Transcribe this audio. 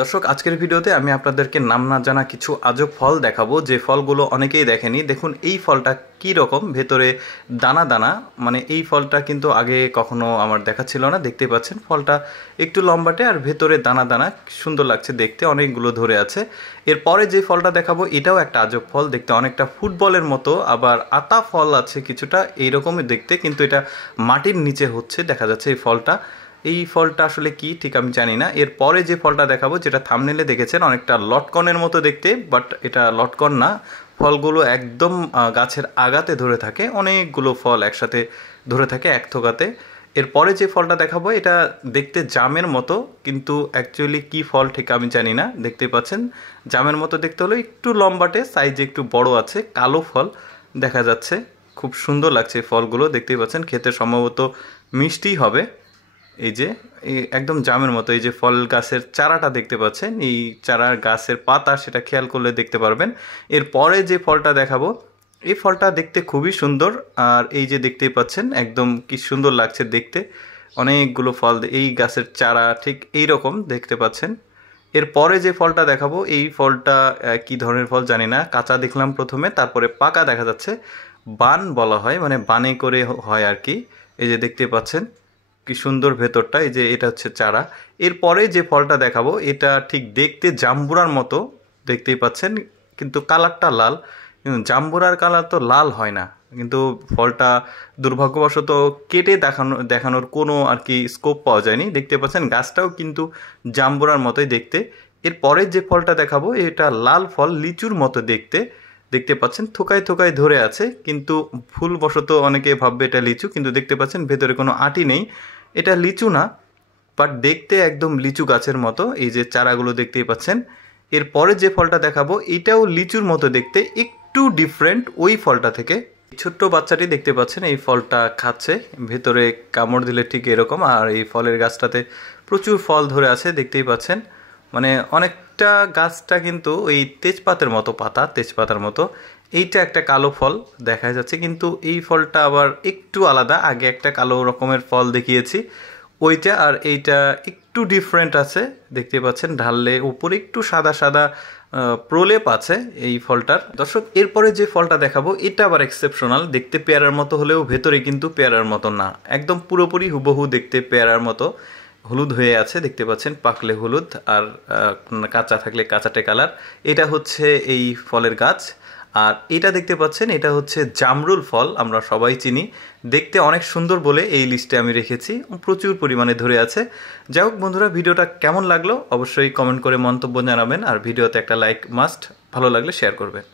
দর্শক আজকের ভিডিওতে আমি আপনাদেরকে নাম না জানা কিছু আজব ফল দেখাবো যে ফলগুলো অনেকেই দেখেনি। দেখুন এই ফলটা কি রকম, ভেতরে দানা দানা, মানে এই ফলটা কিন্তু আগে কখনো আমার দেখা ছিল না। দেখতে পাচ্ছেন ফলটা একটু লম্বাটে আর ভেতরে দানা দানা, সুন্দর লাগছে দেখতে, অনেকগুলো ধরে আছে। এরপরে যে ফলটা দেখাবো এটাও একটা আজব ফল, দেখতে অনেকটা ফুটবলের মতো, আবার আতা ফল আছে কিছুটা এইরকমই দেখতে, কিন্তু এটা মাটির নিচে হচ্ছে দেখা যাচ্ছে এই ফলটা। এই ফলটা আসলে কি ঠিক আমি জানি না। এরপরে যে ফলটা দেখাবো যেটা থাম্বনেলে দেখেছেন অনেকটা লটকনের মতো দেখতে, বাট এটা লটকন না। ফলগুলো একদম গাছের আগাতে ধরে থাকে, অনেকগুলো ফল একসাথে ধরে থাকে এক থোকাতে। এরপরে যে ফলটা দেখাবো এটা দেখতে জামের মতো, কিন্তু অ্যাকচুয়ালি কি ফল ঠিক আমি জানি না। দেখতে পাচ্ছেন জামের মতো দেখতে হলো, একটু লম্বাটে, সাইজে একটু বড় আছে, কালো ফল দেখা যাচ্ছে। খুব সুন্দর লাগছে এই ফলগুলো, দেখতেই পাচ্ছেন খেতে সম্ভবত মিষ্টি হবে। এই যে একদম জামের মতো, এই যে ফল গাছের চারাটা দেখতে পাচ্ছেন, এই চারার গাছের পাতা সেটা খেয়াল করলে দেখতে পারবেন। এরপরে যে ফলটা দেখাবো এই ফলটা দেখতে খুবই সুন্দর, আর এই যে দেখতেই পাচ্ছেন একদম কি সুন্দর লাগছে দেখতে, অনেকগুলো ফল এই গাছের চারা ঠিক এই রকম দেখতে পাচ্ছেন। এরপরে যে ফলটা দেখাবো এই ফলটা কি ধরনের ফল জানি না, কাঁচা দেখলাম প্রথমে, তারপরে পাকা দেখা যাচ্ছে। বান বলা হয়, মানে বানে করে হয় আর কি। এই যে দেখতে পাচ্ছেন কি সুন্দর ভেতরটা, এই যে এটা হচ্ছে চারা। এরপরে যে ফলটা দেখাবো এটা ঠিক দেখতে জাম্বুরার মতো, দেখতেই পাচ্ছেন, কিন্তু কালারটা লাল। কিন্তু জাম্বুরার কালার তো লাল হয় না, কিন্তু ফলটা দুর্ভাগ্যবশত কেটে দেখানোর কোনো আর কি স্কোপ পাওয়া যায়নি। দেখতে পাচ্ছেন গাছটাও কিন্তু জাম্বুরার মতোই দেখতে। এরপরে যে ফলটা দেখাবো এটা লাল ফল, লিচুর মতো দেখতে। দেখতে পাচ্ছেন থোকায় থোকায় ধরে আছে, কিন্তু ভুলবশত অনেকে ভাববে এটা লিচু, কিন্তু দেখতে পাচ্ছেন ভেতরে কোনো আটি নেই। এটা লিচু না, বাট দেখতে একদম লিচু গাছের মতো, এই যে চারাগুলো দেখতেই পাচ্ছেন। এরপরে যে ফলটা দেখাবো এটাও লিচুর মতো দেখতে, একটু ডিফারেন্ট ওই ফলটা থেকে। ছোট্ট বাচ্চাটি দেখতে পাচ্ছেন এই ফলটা খাচ্ছে, ভেতরে কামড় দিলে ঠিক এরকম। আর এই ফলের গাছটাতে প্রচুর ফল ধরে আছে দেখতেই পাচ্ছেন, মানে অনেকটা গাছটা কিন্তু ওই তেজপাতের মতো, পাতা তেজপাতার মতো। এইটা একটা কালো ফল দেখা যাচ্ছে, কিন্তু এই ফলটা আবার একটু আলাদা। আগে একটা কালো রকমের ফল দেখিয়েছি, ওইটা আর এইটা একটু ডিফারেন্ট আছে। দেখতে পাচ্ছেন ঢাললে উপরে একটু সাদা সাদা প্রলেপ আছে এই ফলটার। দর্শক এরপরে যে ফলটা দেখাবো এটা আবার এক্সেপশনাল, দেখতে পেয়ারার মতো হলেও ভেতরে কিন্তু পেয়ারার মতো না, একদম পুরোপুরি হুবহু দেখতে পেয়ারার মতো। হলুদ হয়ে আছে দেখতে পাচ্ছেন, পাকলে হলুদ আর কাঁচা থাকলে কাঁচাটে কালার। এটা হচ্ছে এই ফলের গাছ। আর এটা দেখতে পাচ্ছেন এটা হচ্ছে জামরুল ফল, আমরা সবাই চিনি, দেখতে অনেক সুন্দর বলে এই লিস্টে আমি রেখেছি, প্রচুর পরিমাণে ধরে আছে। যাই হোক বন্ধুরা, ভিডিওটা কেমন লাগলো অবশ্যই কমেন্ট করে মন্তব্য জানাবেন, আর ভিডিওতে একটা লাইক মাস্ট, ভালো লাগলে শেয়ার করবেন।